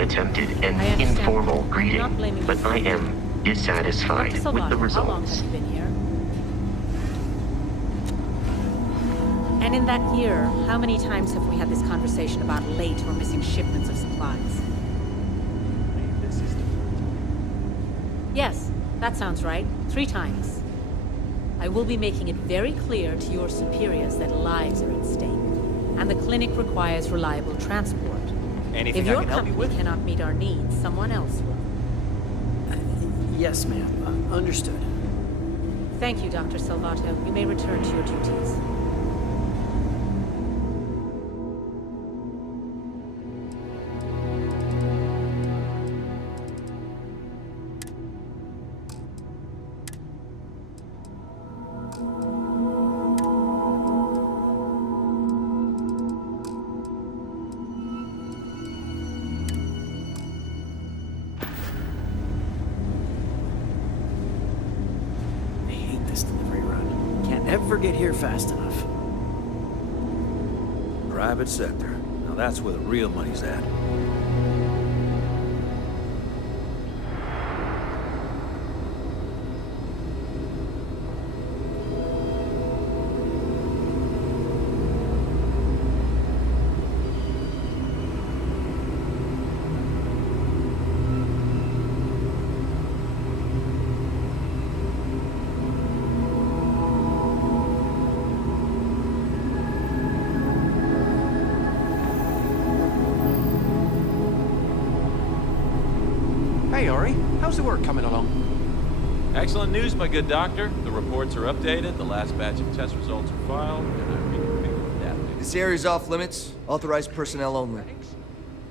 attempted an I understand. informal I'm not greeting, blaming you but for I it. am dissatisfied Dr. with the Salvato, how long results. have you been here? And in that year, how many times have we had this conversation about late or missing shipments of supplies? This is the Yes, that sounds right. 3 times. I will be making it very clear to your superiors that lives are at stake, and the clinic requires reliable transport. Anything If I your can help you company with? cannot meet our needs, someone else will. Yes, ma'am. Understood. Thank you, Dr. Salvato. You may return to your duties. I hate this delivery run. Can't ever get here fast enough. Private sector. Now that's where the real money's at. Hey, Ori. How's the work coming along? Excellent news, my good doctor. The reports are updated, the last batch of test results are filed, and I've been adapted. This area's off limits. Authorized personnel only. Thanks.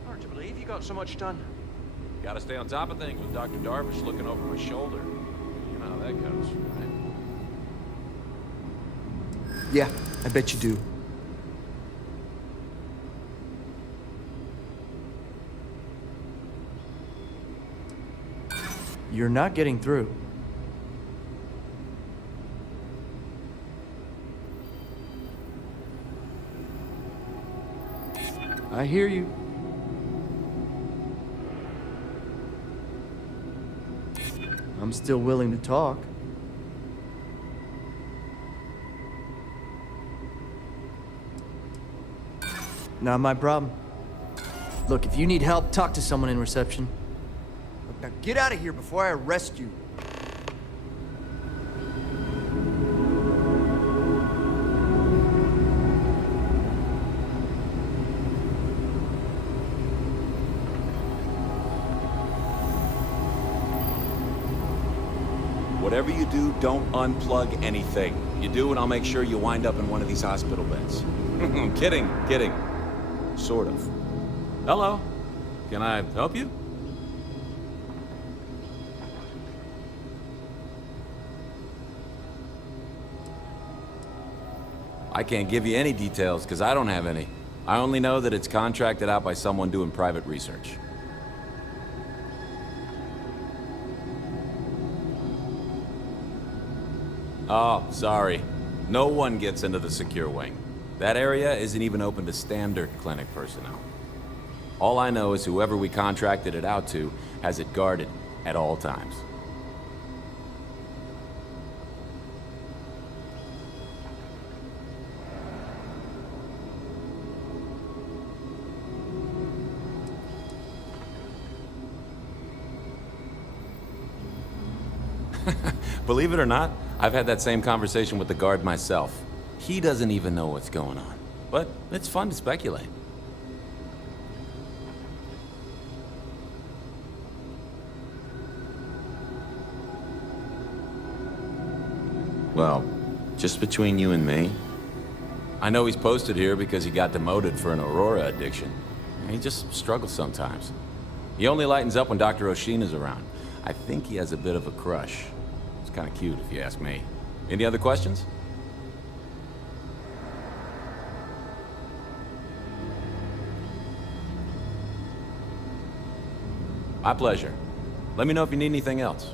Hard to believe you got so much done. Gotta stay on top of things with Dr. Darvish looking over my shoulder. You know how that goes, right? Yeah, I bet you do. You're not getting through. I hear you. I'm still willing to talk. Not my problem. Look, if you need help, talk to someone in reception. Look, now get out of here before I arrest you. Whatever you do, don't unplug anything. You do, and I'll make sure you wind up in one of these hospital beds. I'm kidding. Sort of. Hello. Can I help you? I can't give you any details, because I don't have any. I only know that it's contracted out by someone doing private research. Oh, sorry. No one gets into the secure wing. That area isn't even open to standard clinic personnel. All I know is whoever we contracted it out to has it guarded at all times. Believe it or not, I've had that same conversation with the guard myself. He doesn't even know what's going on. But it's fun to speculate. Well, just between you and me, I know he's posted here because he got demoted for an Aurora addiction. He just struggles sometimes. He only lightens up when Dr. Oshina's around. I think he has a bit of a crush. It's kind of cute, if you ask me. Any other questions? My pleasure. Let me know if you need anything else.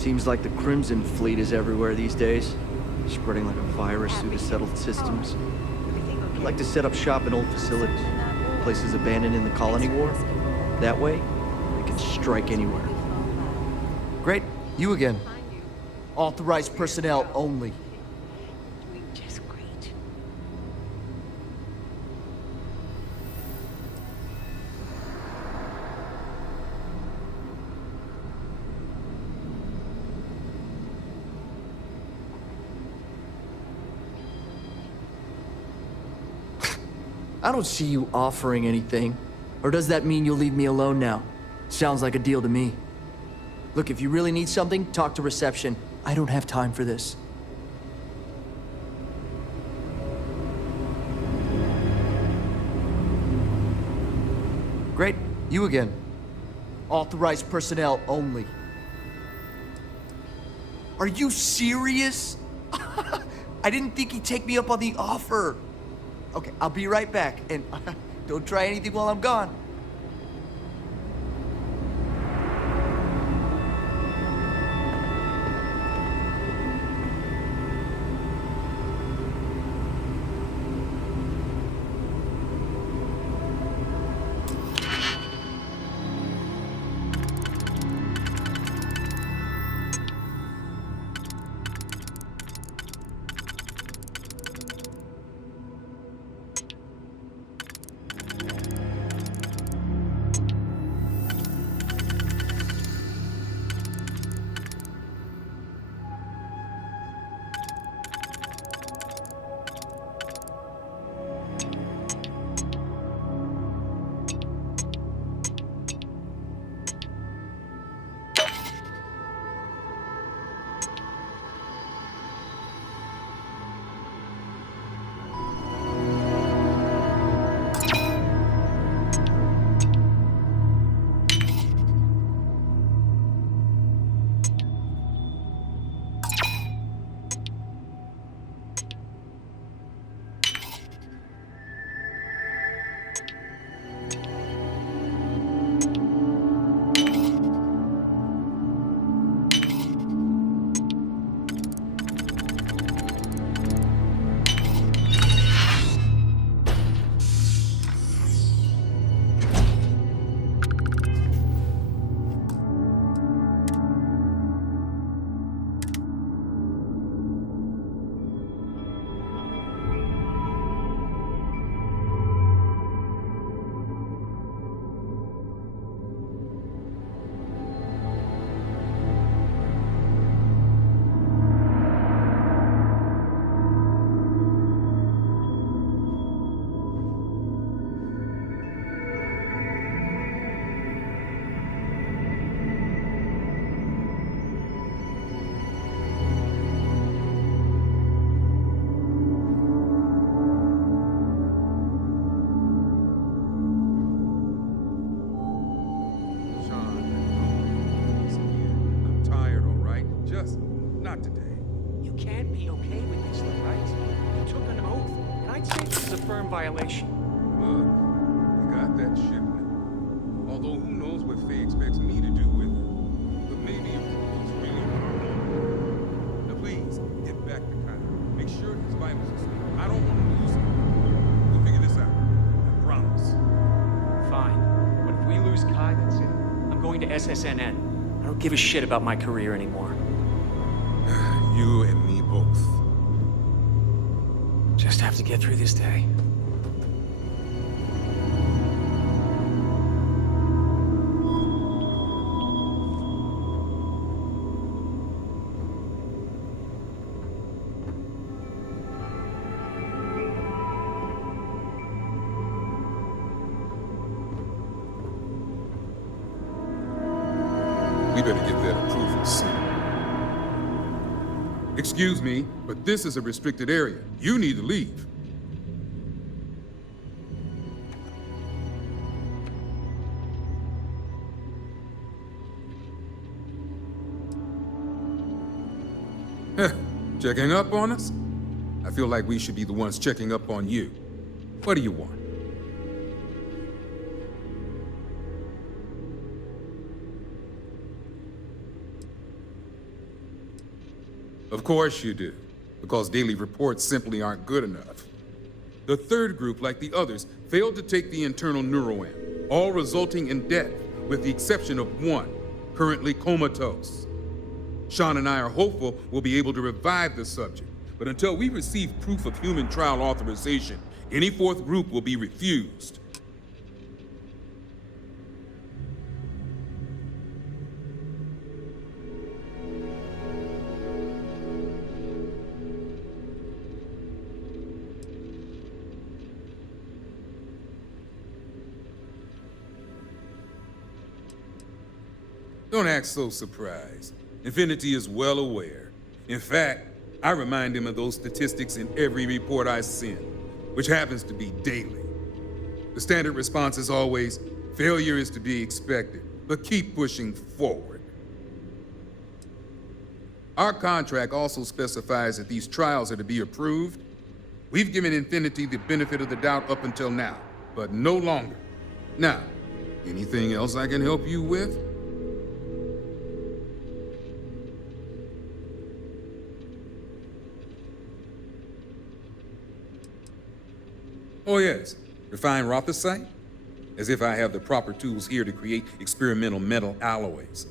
Seems like the Crimson Fleet is everywhere these days, spreading like a virus through the settled systems. I'd like to set up shop in old facilities, places abandoned in the colony war. That way, they can strike anywhere. Great, you again. Authorized personnel only. Doing just great. I don't see you offering anything. Or does that mean you'll leave me alone now? Sounds like a deal to me. Look, if you really need something, talk to reception. I don't have time for this. Great, you again. Authorized personnel only. Are you serious? I didn't think he'd take me up on the offer. Okay, I'll be right back, and don't try anything while I'm gone. Not today. You can't be okay with this, though, right? You took an oath, and I'd say this is a firm violation. Look, we got that shipment. Although who knows what Faye expects me to do with it. But maybe if it's really wrong. Now please, get back to Kyle. Make sure his vitals are safe. I don't want to lose him. We'll figure this out. I promise. Fine. But if we lose Kai, that's it. I'm going to SSNN. I don't give a shit about my career anymore. You and me both. Just have to get through this day. We better get that approval soon. Excuse me, but this is a restricted area. You need to leave. Checking up on us? I feel like we should be the ones checking up on you. What do you want? Of course you do, because daily reports simply aren't good enough. The third group, like the others, failed to take the internal neuroamp, all resulting in death, with the exception of one, currently comatose. Sean and I are hopeful we'll be able to revive the subject, but until we receive proof of human trial authorization, any fourth group will be refused. Don't act so surprised. Infinity is well aware. In fact, I remind him of those statistics in every report I send, which happens to be daily. The standard response is always, failure is to be expected, but keep pushing forward. Our contract also specifies that these trials are to be approved. We've given Infinity the benefit of the doubt up until now, but no longer. Now, anything else I can help you with? Oh yes, refined rothosite? As if I have the proper tools here to create experimental metal alloys.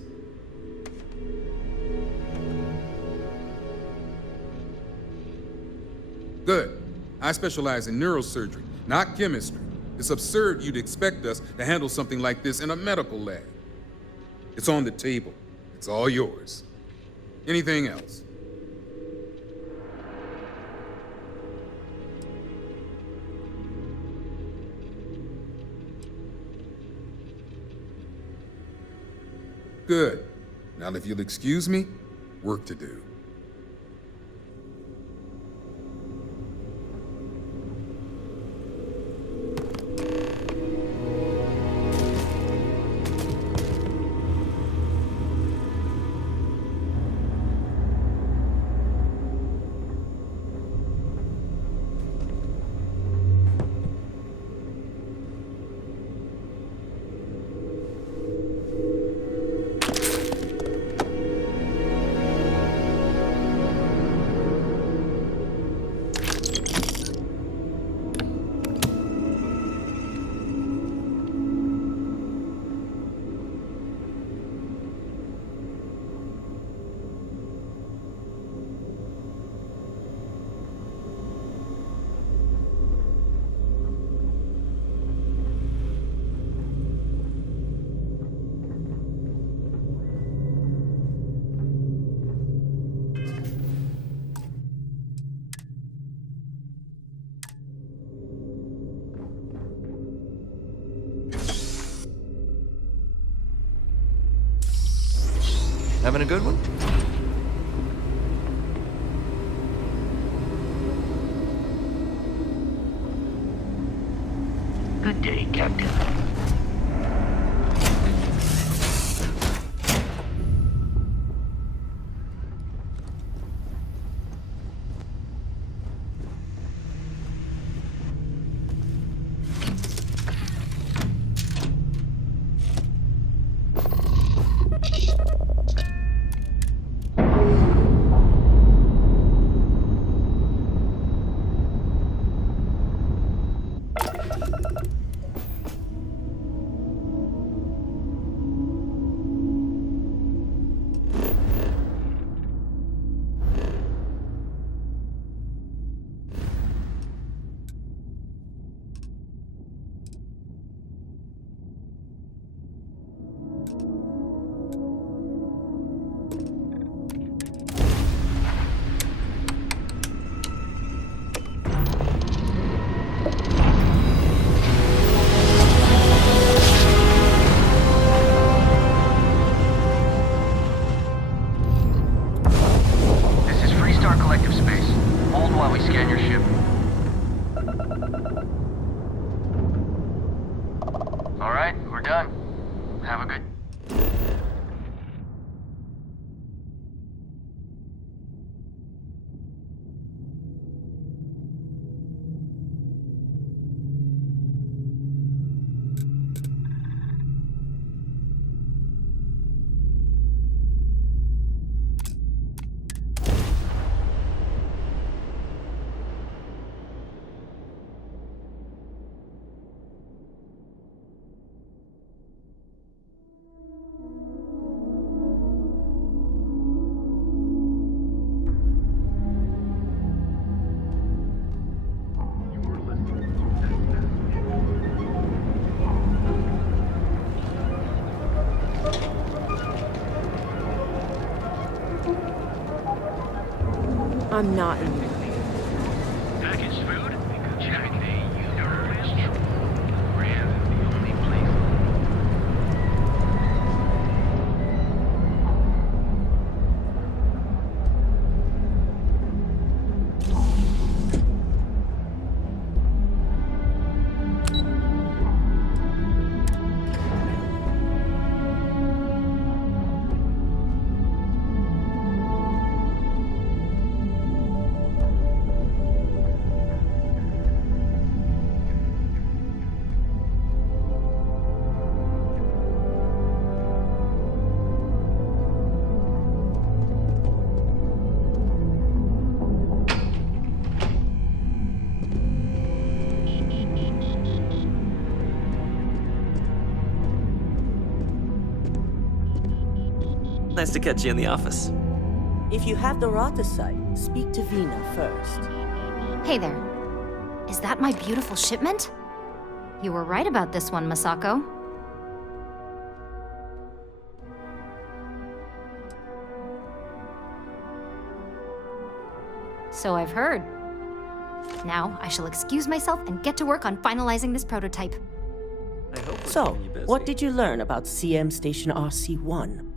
Good. I specialize in neurosurgery, not chemistry. It's absurd you'd expect us to handle something like this in a medical lab. It's on the table. It's all yours. Anything else? Good. Now, if you'll excuse me, work to do. Having a good one? Good day, Captain. I'm not in. Packaged food? Jack, you are Brand is the only place. Nice to catch you in the office. If you have the Rata site, speak to Vina first. Hey there. Is that my beautiful shipment? You were right about this one, Masako. So I've heard. Now, I shall excuse myself and get to work on finalizing this prototype. I hope we're So, keeping you busy. what did you learn about CM Station RC-1?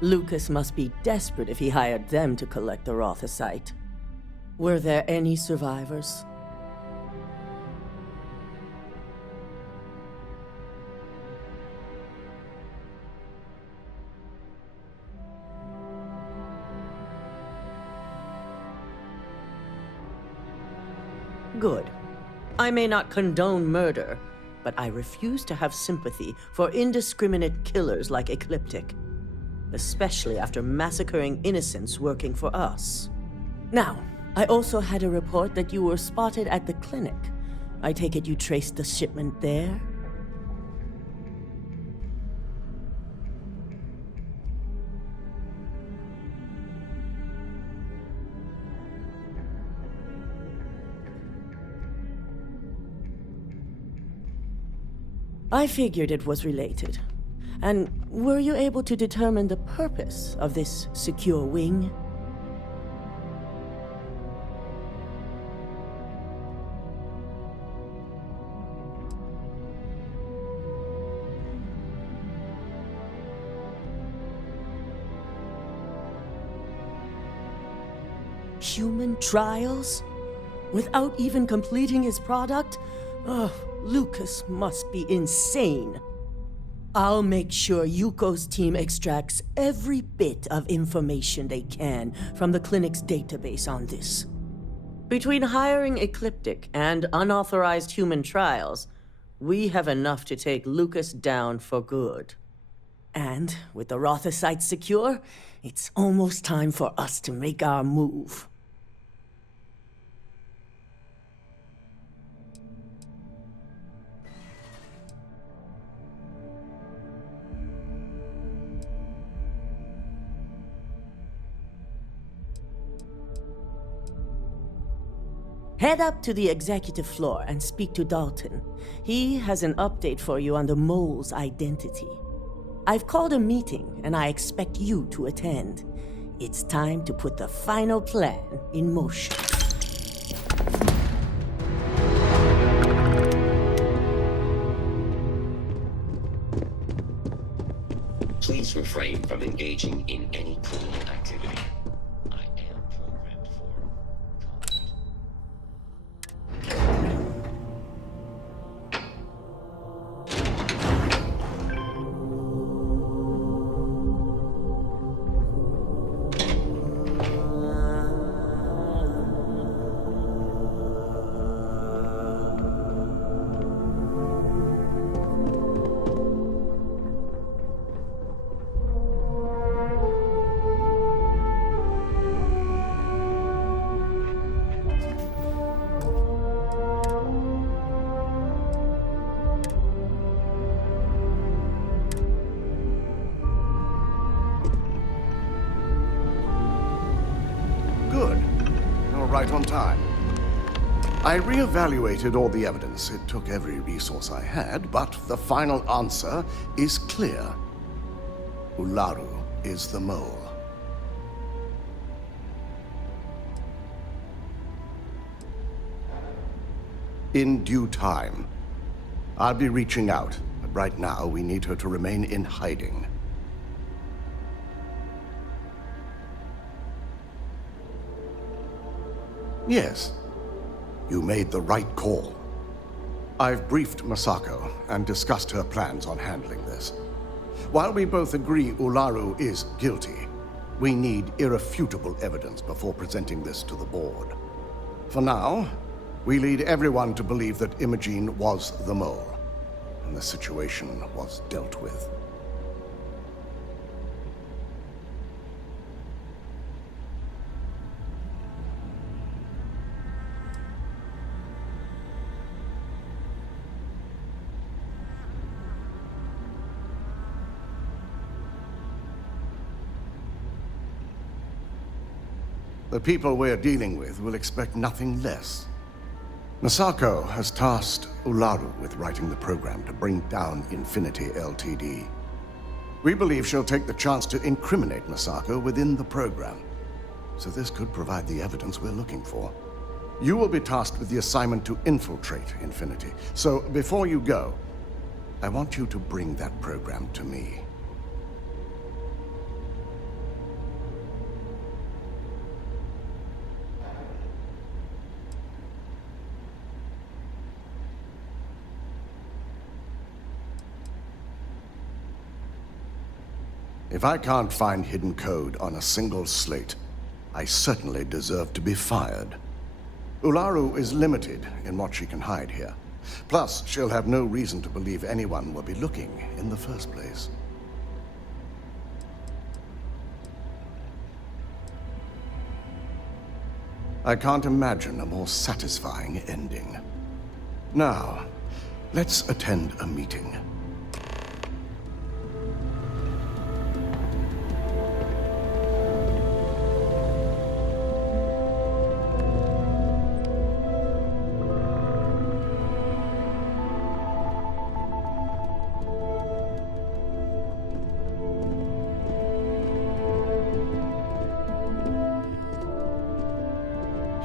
Lucas must be desperate if he hired them to collect the Rothasite. Were there any survivors? Good. I may not condone murder, but I refuse to have sympathy for indiscriminate killers like Ecliptic, especially after massacring innocents working for us. Now, I also had a report that you were spotted at the clinic. I take it you traced the shipment there? I figured it was related. And were you able to determine the purpose of this secure wing? Human trials? Without even completing his product? Oh, Lucas must be insane. I'll make sure Yuko's team extracts every bit of information they can from the clinic's database on this. Between hiring Ecliptic and unauthorized human trials, we have enough to take Lucas down for good. And with the Rothasite secure, it's almost time for us to make our move. Head up to the executive floor and speak to Dalton. He has an update for you on the mole's identity. I've called a meeting, and I expect you to attend. It's time to put the final plan in motion. Please refrain from engaging in any criminal activity. I am programmed for combat. Good. You're right on time. I reevaluated all the evidence. It took every resource I had, but the final answer is clear. Ularu is the mole. In due time. I'll be reaching out, but right now we need her to remain in hiding. Yes, you made the right call. I've briefed Masako and discussed her plans on handling this. While we both agree Ularu is guilty, we need irrefutable evidence before presenting this to the board. For now, we lead everyone to believe that Imogene was the mole, and the situation was dealt with. The people we're dealing with will expect nothing less. Masako has tasked Ularu with writing the program to bring down Infinity Ltd. We believe she'll take the chance to incriminate Masako within the program, so this could provide the evidence we're looking for. You will be tasked with the assignment to infiltrate Infinity, so before you go, I want you to bring that program to me. If I can't find hidden code on a single slate, I certainly deserve to be fired. Ularu is limited in what she can hide here. Plus, she'll have no reason to believe anyone will be looking in the first place. I can't imagine a more satisfying ending. Now, let's attend a meeting.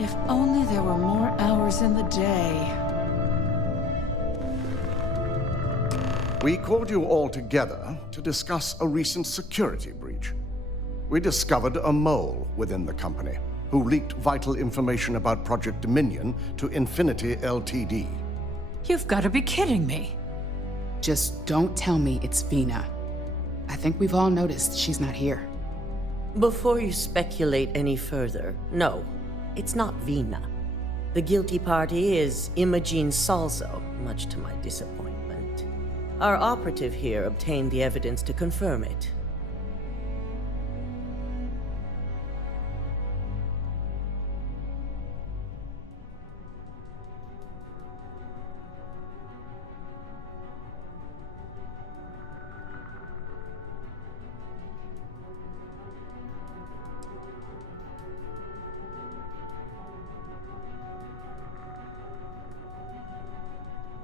If only there were more hours in the day. We called you all together to discuss a recent security breach. We discovered a mole within the company who leaked vital information about Project Dominion to Infinity Ltd. You've got to be kidding me. Just don't tell me it's Vina. I think we've all noticed she's not here. Before you speculate any further, no, it's not Vina. The guilty party is Imogene Salzo, much to my disappointment. Our operative here obtained the evidence to confirm it.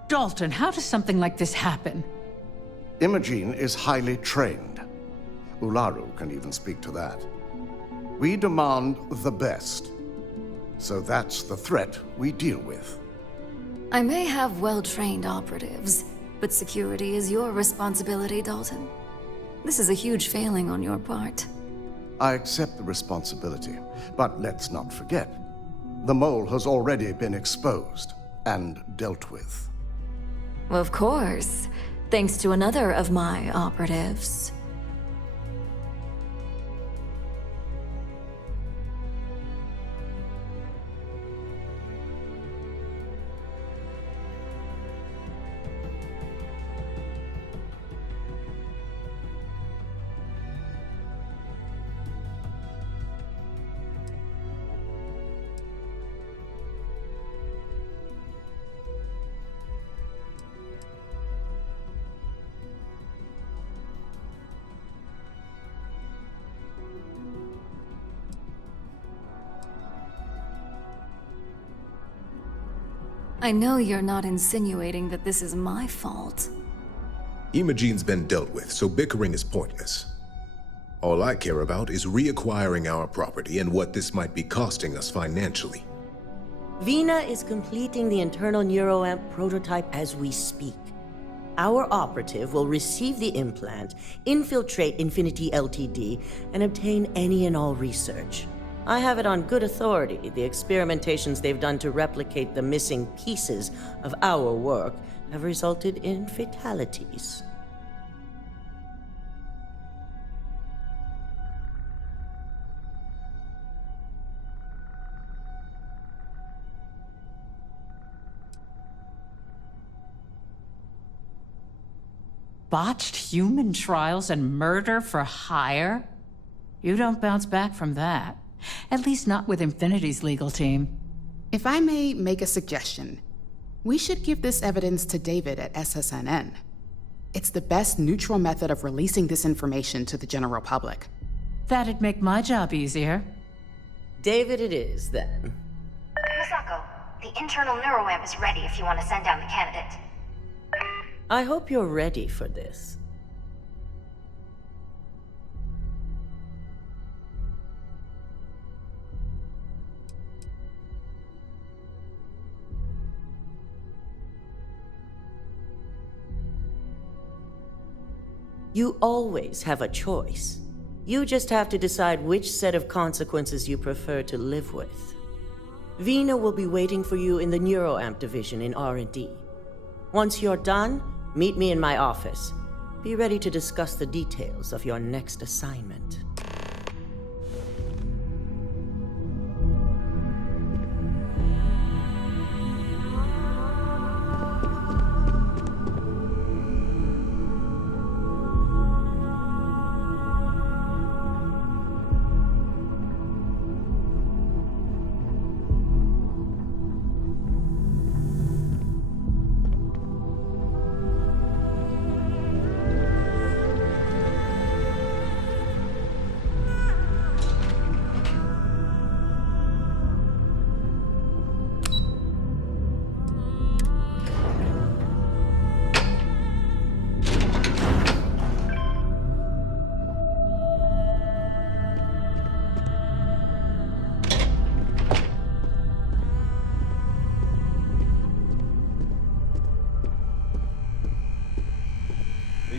Dalton, how does something like this happen? Imogene is highly trained. Ularu can even speak to that. We demand the best. So that's the threat we deal with. I may have well-trained operatives, but security is your responsibility, Dalton. This is a huge failing on your part. I accept the responsibility, but let's not forget, the mole has already been exposed and dealt with. Of course, thanks to another of my operatives. I know you're not insinuating that this is my fault. Imogene's been dealt with, so bickering is pointless. All I care about is reacquiring our property and what this might be costing us financially. Vina is completing the internal neuroamp prototype as we speak. Our operative will receive the implant, infiltrate Infinity Ltd, and obtain any and all research. I have it on good authority. The experimentations they've done to replicate the missing pieces of our work have resulted in fatalities. Botched human trials and murder for hire? You don't bounce back from that. At least not with Infinity's legal team. If I may make a suggestion, we should give this evidence to David at SSNN. It's the best neutral method of releasing this information to the general public. That'd make my job easier. David it is, then. Misako, the internal neuroamp is ready if you want to send down the candidate. I hope you're ready for this. You always have a choice. You just have to decide which set of consequences you prefer to live with. Vina will be waiting for you in the neuroamp division in R&D. Once you're done, meet me in my office. Be ready to discuss the details of your next assignment.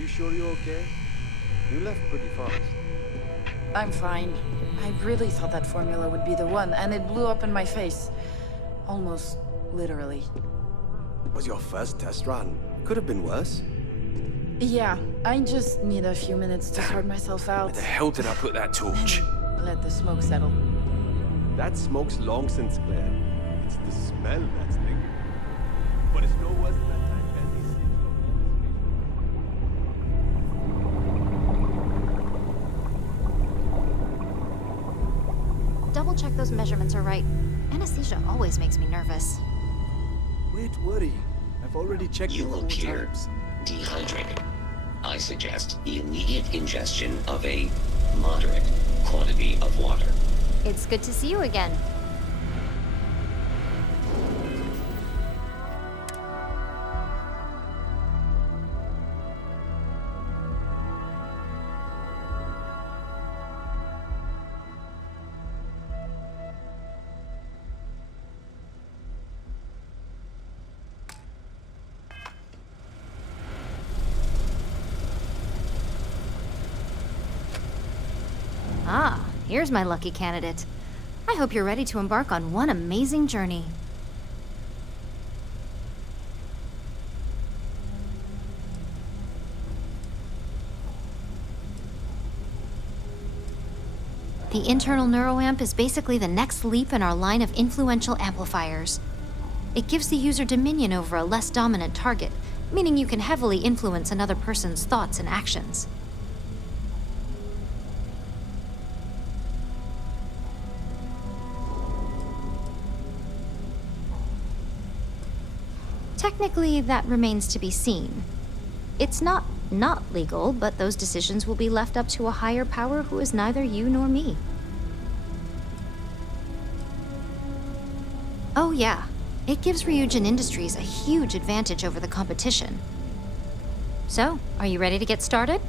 Sure you're okay? You left pretty fast. I'm fine. I really thought that formula would be the one, and it blew up in my face. Almost literally. Was your first test run? Could have been worse. Yeah, I just need a few minutes to sort myself out. Where the hell did I put that torch? Let the smoke settle. That smoke's long since cleared. It's the smell that's lingering. But it's no worse than that time Bendy saved your Double check those measurements are right. Anesthesia always makes me nervous. Quit worrying. I've already checked You it 4 appear times. dehydrated. I suggest the immediate ingestion of a moderate quantity of water. It's good to see you again. Ah, here's my lucky candidate. I hope you're ready to embark on one amazing journey. The internal neuroamp is basically the next leap in our line of influential amplifiers. It gives the user dominion over a less dominant target, meaning you can heavily influence another person's thoughts and actions. Technically, that remains to be seen. It's not legal, but those decisions will be left up to a higher power who is neither you nor me. Oh yeah, It gives Ryujin Industries a huge advantage over the competition. So, are you ready to get started?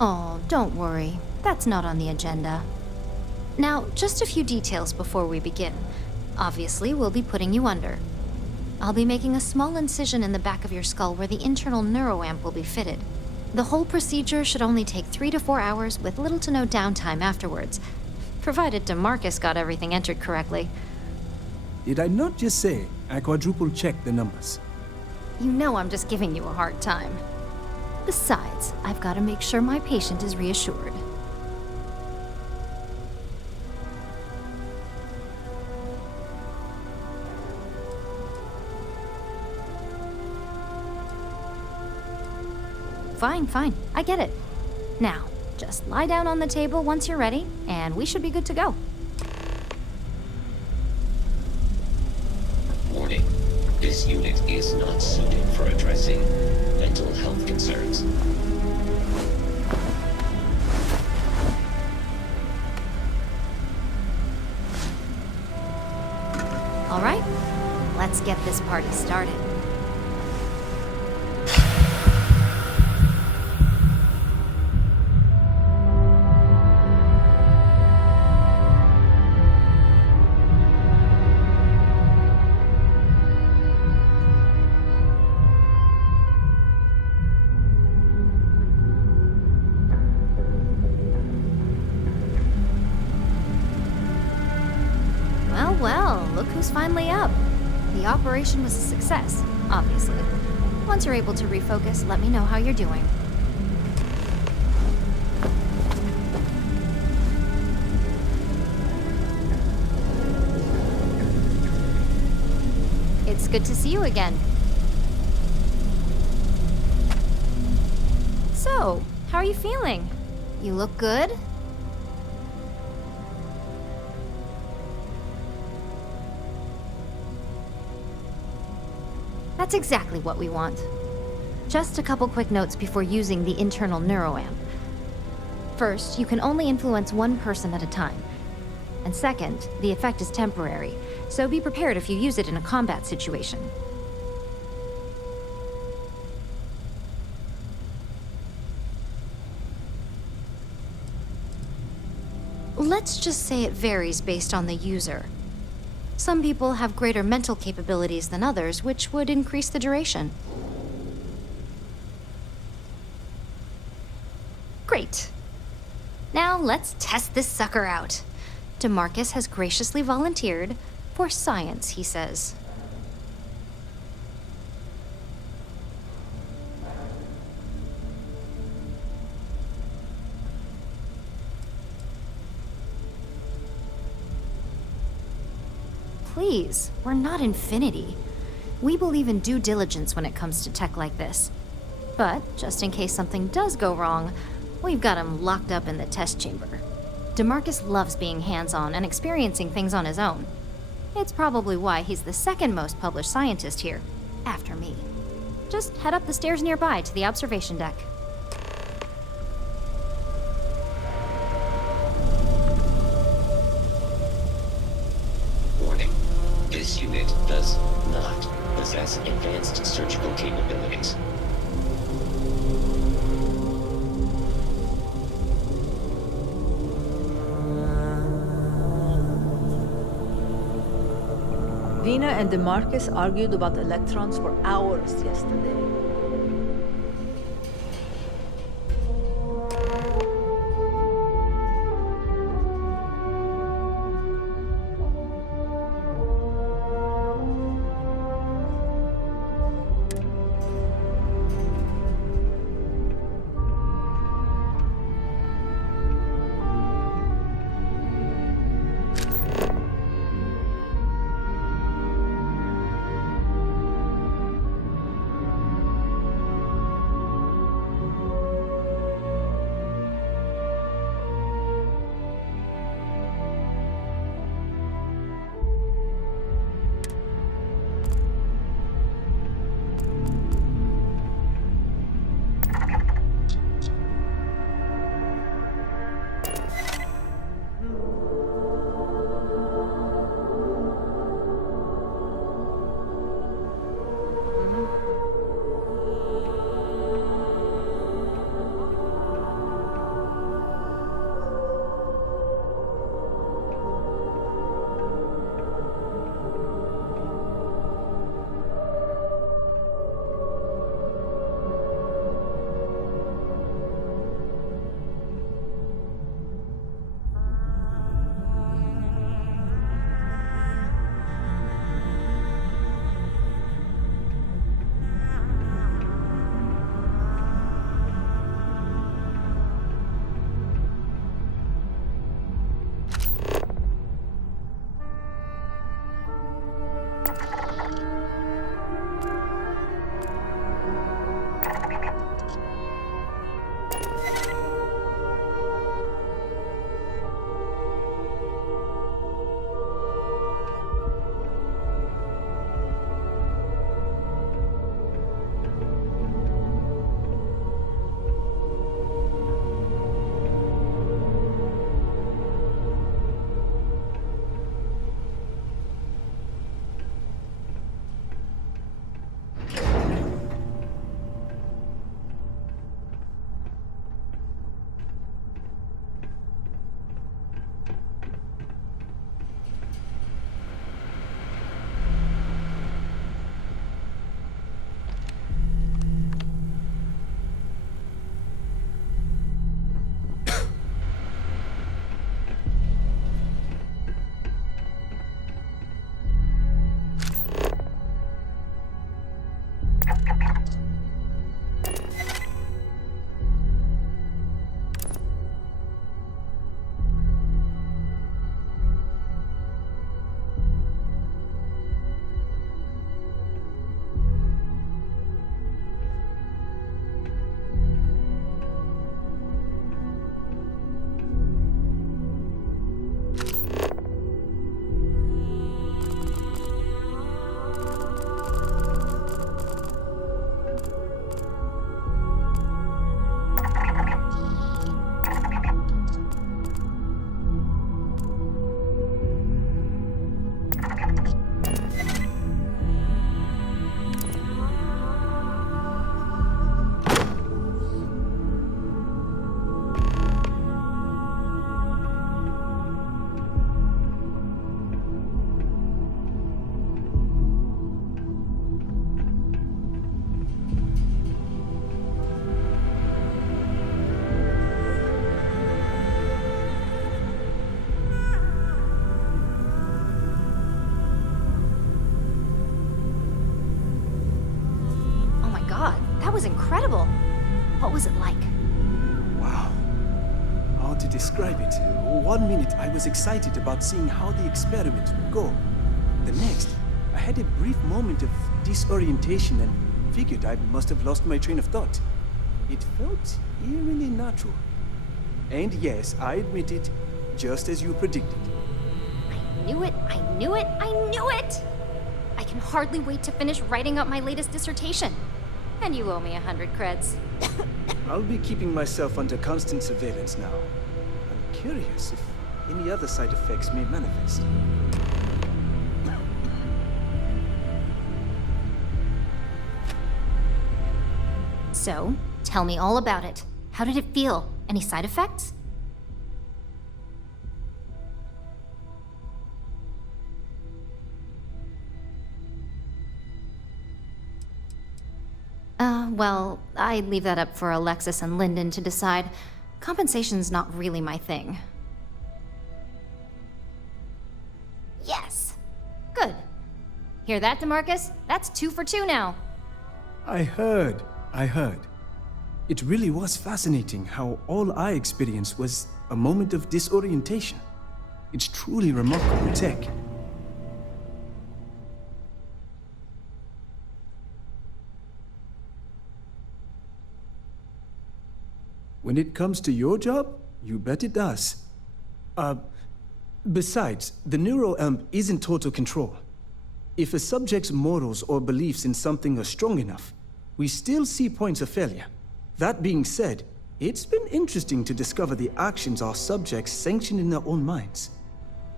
Oh, don't worry. That's not on the agenda. Now, just a few details before we begin. Obviously, we'll be putting you under. I'll be making a small incision in the back of your skull where the internal neuroamp will be fitted. The whole procedure should only take 3 to 4 hours with little to no downtime afterwards, provided DeMarcus got everything entered correctly. Did I not just say I quadruple-checked the numbers? You know I'm just giving you a hard time. Besides, I've got to make sure my patient is reassured. Fine. I get it. Now, just lie down on the table once you're ready, and we should be good to go. Warning. This unit is not suited for addressing mental health concerns. All right, let's get this party started. Well, look who's finally up. The operation was a success, obviously. Once you're able to refocus, let me know how you're doing. It's good to see you again. So, how are you feeling? You look good? That's exactly what we want. Just a couple quick notes before using the internal neuroamp. First, you can only influence one person at a time. And second, the effect is temporary, so be prepared if you use it in a combat situation. Let's just say it varies based on the user. Some people have greater mental capabilities than others, which would increase the duration. Great. Now let's test this sucker out. DeMarcus has graciously volunteered for science, he says. Please, we're not Infinity. We believe in due diligence when it comes to tech like this. But, just in case something does go wrong, we've got him locked up in the test chamber. DeMarcus loves being hands-on and experiencing things on his own. It's probably why he's the second most published scientist here, after me. Just head up the stairs nearby to the observation deck. Warning. This unit does not possess advanced surgical capabilities. Vina and DeMarcus argued about electrons for hours yesterday. was it like? Wow. How to describe it? 1 minute I was excited about seeing how the experiment would go. The next, I had a brief moment of disorientation and figured I must have lost my train of thought. It felt eerily natural. And yes, I admit it, just as you predicted. I knew it, I knew it, I knew it! I can hardly wait to finish writing up my latest dissertation. And you owe me 100 creds. I'll be keeping myself under constant surveillance now. I'm curious if any other side effects may manifest. So, tell me all about it. How did it feel? Any side effects? Well, I'd leave that up for Alexis and Lyndon to decide. Compensation's not really my thing. Yes! Good. Hear that, DeMarcus? That's 2 for 2 now. I heard. It really was fascinating how all I experienced was a moment of disorientation. It's truly remarkable tech. When it comes to your job, you bet it does. Besides, the neuroamp isn't total control. If a subject's morals or beliefs in something are strong enough, we still see points of failure. That being said, it's been interesting to discover the actions our subjects sanction in their own minds.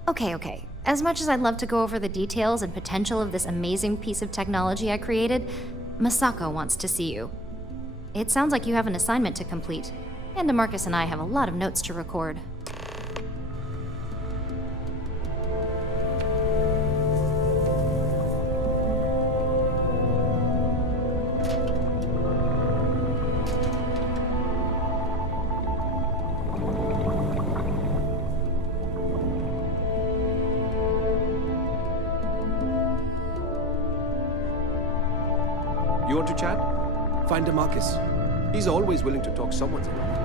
Okay. As much as I'd love to go over the details and potential of this amazing piece of technology I created, Masako wants to see you. It sounds like you have an assignment to complete, and DeMarcus and I have a lot of notes to record. You want to chat? Find DeMarcus. He's always willing to talk someone's enough.